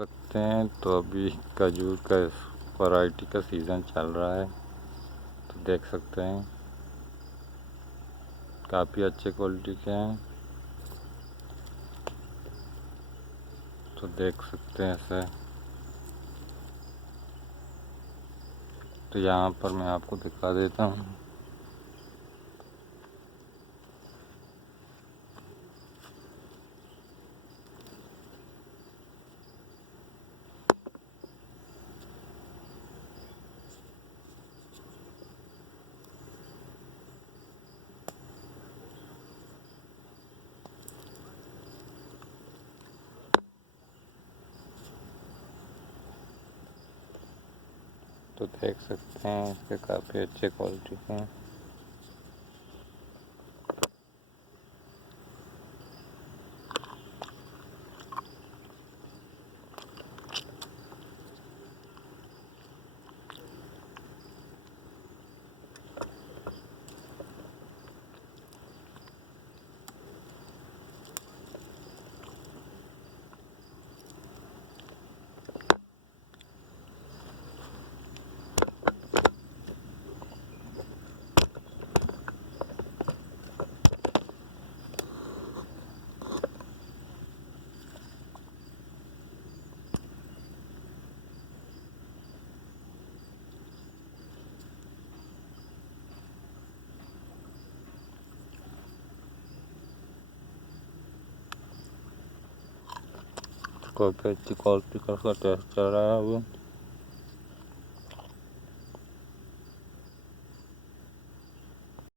सकते हैं तो अभी खजूर का वैरायटी का सीज़न चल रहा है, तो देख सकते हैं काफ़ी अच्छे क्वालिटी के हैं। तो देख सकते हैं ऐसे। तो यहाँ पर मैं आपको दिखा देता हूँ। तो देख सकते हैं इसके काफ़ी अच्छे क्वालिटी के हैं। काफ़ी अच्छी क्वालिटी का टेस्ट चल रहा है अभी।